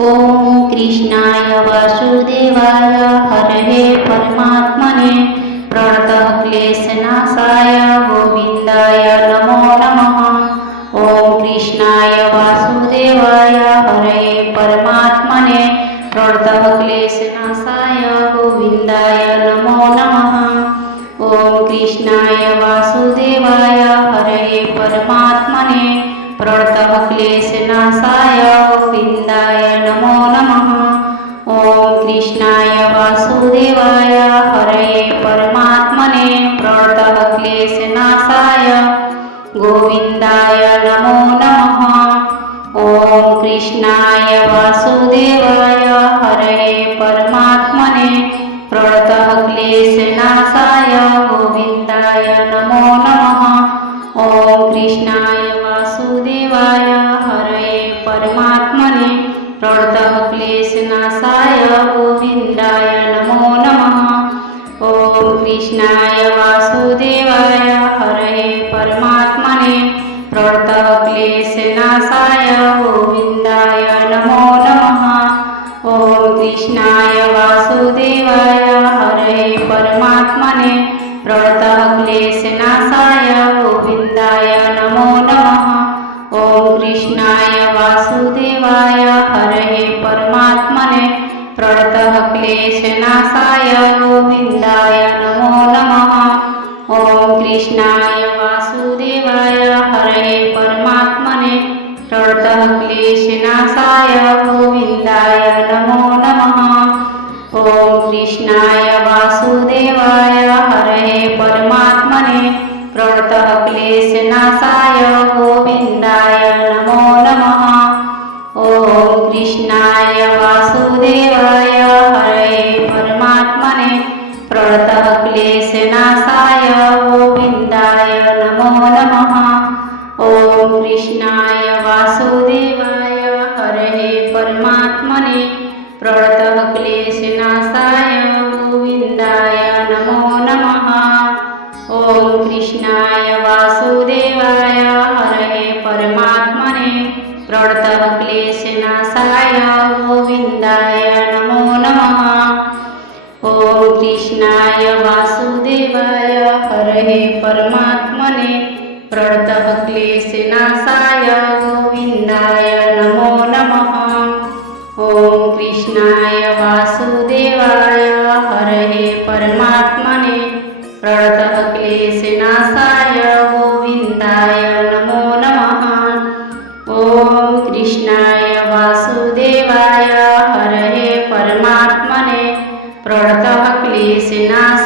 ओम कृष्णाय वासुदेवाय हरये परमात्मने प्रणतक्लेशनाशाय गोविन्दाय नमो नमः। ओम कृष्णाय वासुदेवाय हरये परमात्मने प्रणतक्लेशनाशाय गोविन्दाय नमो नमः। ओम कृष्णाय वासुदेवाय हरये परमात्मने प्रणतक्लेशनाशाय गोविन्दाय नमो नमः। ओम कृष्णाय वासुदेवाय हरये परमात्मने प्रणतक्लेशनाशाय गोविन्दाय नमो नमः। ओम कृष्णाय वासुदेवाय हरये परमात्मने प्रणतक्लेशनाशाय गोविन्दाय नमो नमः। ओम कृष्णाय वासुदेवाय हरये परमात्मने प्रणतक्लेशनाशाय गोविन्दाय नमो नमः। ओम कृष्णाय वासुदेवाय हरये परमात्मने प्रणतक्लेशनाशाय गोविन्दाय नमो नमः। ओम कृष्णाय वासुदेवाय हरये परमात्मने प्रणतक्लेशनाशाय गोविन्दाय नमो नमः। ओम कृष्णाय वासुदेवाय हरये परमात्मने प्रणतक्लेशनाशाय गोविन्दाय नमो नमः। ओम कृष्णाय वासुदेवाय हरये परमात्मने प्रणतक्लेशनाशाय गोविन्दाय नमो नमः। ओम कृष्णाय वासुदेवाय हरये परमात्मने प्रणतक्लेशनाशाय गोविन्दाय नमो नमः। ओम कृष्णाय वासुदेवाय हरये परमात्मने प्रणतक्लेशनाशाय गोविन्दाय नमो नमः। ओम कृष्णाय वासुदेवाय हरये परमात्मने प्रणतक्लेशनाशाय गोविन्दाय नमो नमः। ओम कृष्णाय वासुदेवाय हरये परमात्मने प्रणतक्लेशनाशाय गोविन्दाय नमो नमः। ओम कृष्णाय वासुदेवाय हरये परमात्मने प्रणतक्लेशनाशाय गोविन्दाय नमो नमः। ओम कृष्णाय वासुदेवाय हरये परमात्मने प्रणतक्लेशनाशाय गोविन्दाय नमो नमः। ओम कृष्णाय वासुदेवाय हरये परमात्मने प्रणतक्लेशनाशाय